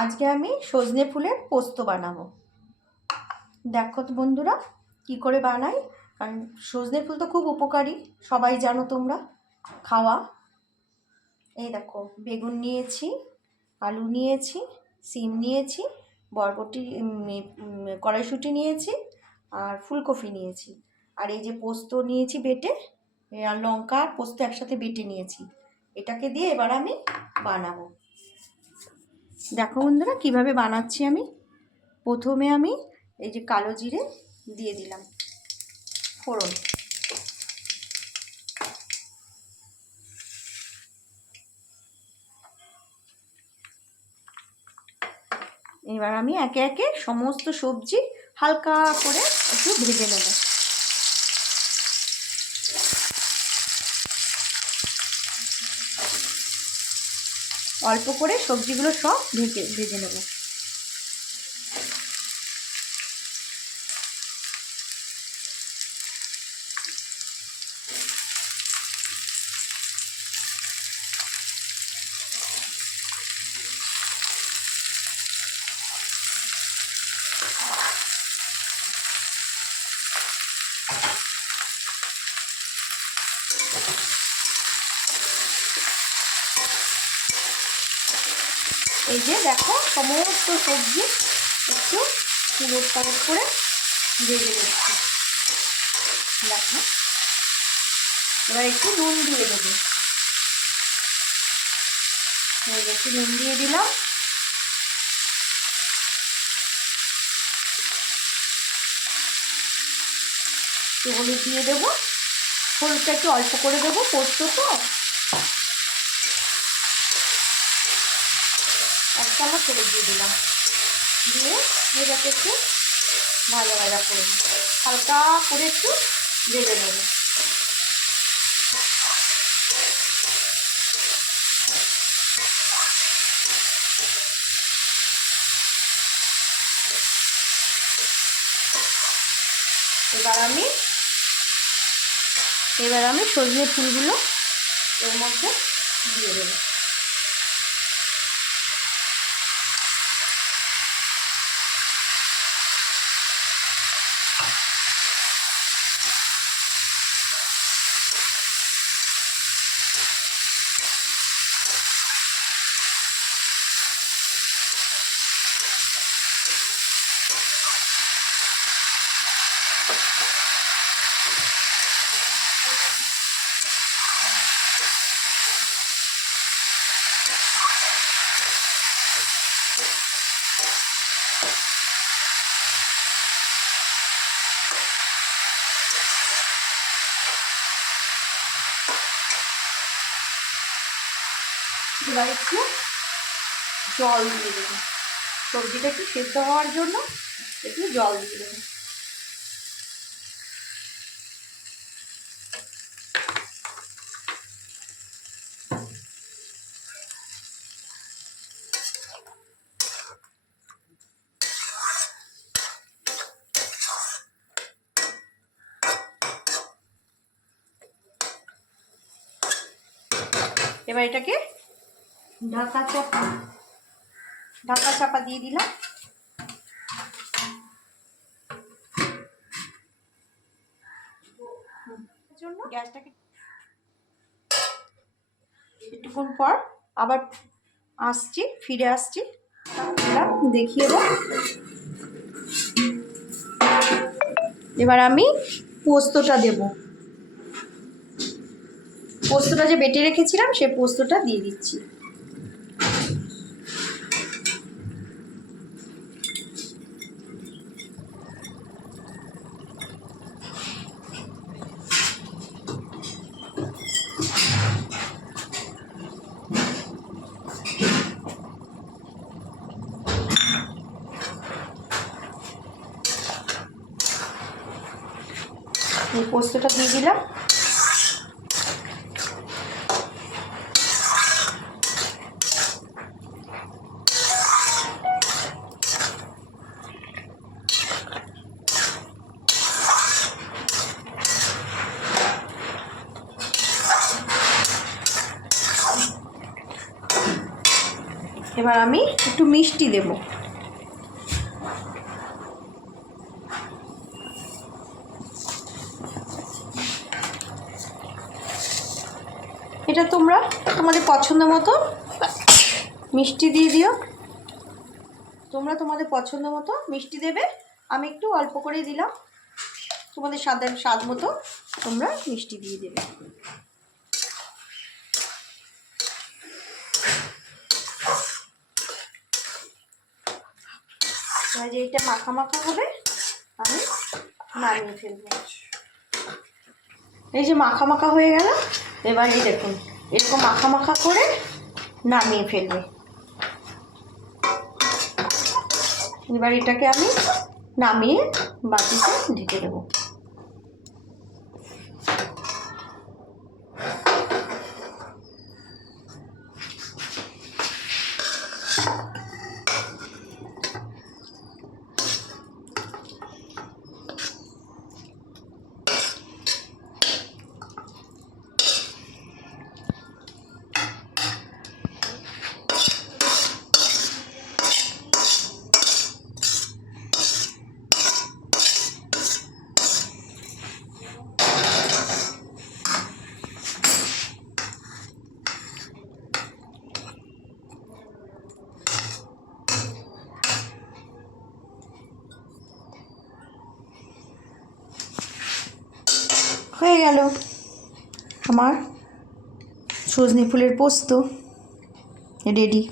আজকে আমি সজনে ফুলের পোস্ত বানাবো। দেখো তো বন্ধুরা কি করে বানাই। কারণ সজনে ফুল তো খুব উপকারী, সবাই জানো তোমরা খাওয়া। এই দেখো, বেগুন নিয়েছি, আলু নিয়েছি, সিম নিয়েছি, বরবটি, কড়াইশুঁটি নিয়েছি, আর ফুলকপি নিয়েছি। আর এই যে পোস্ত নিয়েছি বেটে, আর লঙ্কা আর পোস্ত একসাথে বেটে নিয়েছি। এটাকে দিয়ে এবার আমি বানাবো। দেখো বন্ধুরা কিভাবে বানাচ্ছি আমি। প্রথমে আমি এই যে কালো জিরে দিয়ে দিলাম ফোড়ন। এবার আমি একে একে সমস্ত সবজি হালকা করে একটু ভেজে নেব। অল্প করে সবজিগুলো সব ভেজে নেব। এই যে দেখো সমস্ত সবজি একটু উলট পালট করে ভেজে নিচ্ছি। দেখো এবার একটু নুন দিয়ে দেবো। একটু নুন দিয়ে দিলাম। একটু হলুদ দিয়ে দেবো। হলুদটা একটু অল্প করে দেবো, পোস্ত তো। এক চামচ হলুদ দিয়ে দিলাম। দিয়ে এটাকে একটু ভাজা ভাজা করে নেব, হালকা করে একটু ভেজে নেব। এবার আমি সজনে ফুলগুলো এর মধ্যে দিয়ে দেবো। এবার একটু জল দিয়ে দেবো, সবজিটা একটু সেদ্ধ হওয়ার জন্য একটু জল দিয়ে দেবো। এবার এটাকে ঢাকা চাপা দিয়ে দিলাম। জন্য গ্যাসটাকে একটুক্ষণ পর আবার ফিরে আসছি, দেখিয়ে দাও। এবার আমি পোস্তটা দেব। পোস্তটা যে বেটে রেখেছিলাম সে পোস্তটা দিয়ে দিচ্ছি। এই পোস্তটা দিয়ে দিলাম। এবার আমি একটু মিষ্টি দেব। এটা তোমরা তোমাদের পছন্দ মতো মিষ্টি দিয়ে দিও। তোমরা তোমাদের পছন্দ মতো মিষ্টি দেবে, আমি একটু অল্প করে দিলাম। তোমাদের স্বাদ মতো তোমরা মিষ্টি দিয়ে দেবে। যে এটা মাখা মাখা হবে আমি নামিয়ে ফেলবো। এই যে মাখা মাখা হয়ে গেল, এবার এই দেখুন এরকম মাখা মাখা করে নামিয়ে ফেলবে। এবার এটাকে আমি নামিয়ে বাটিতে ঢেকে দেবো। হয়ে গেল আমার সজনে ফুলের পোস্ত রেডি।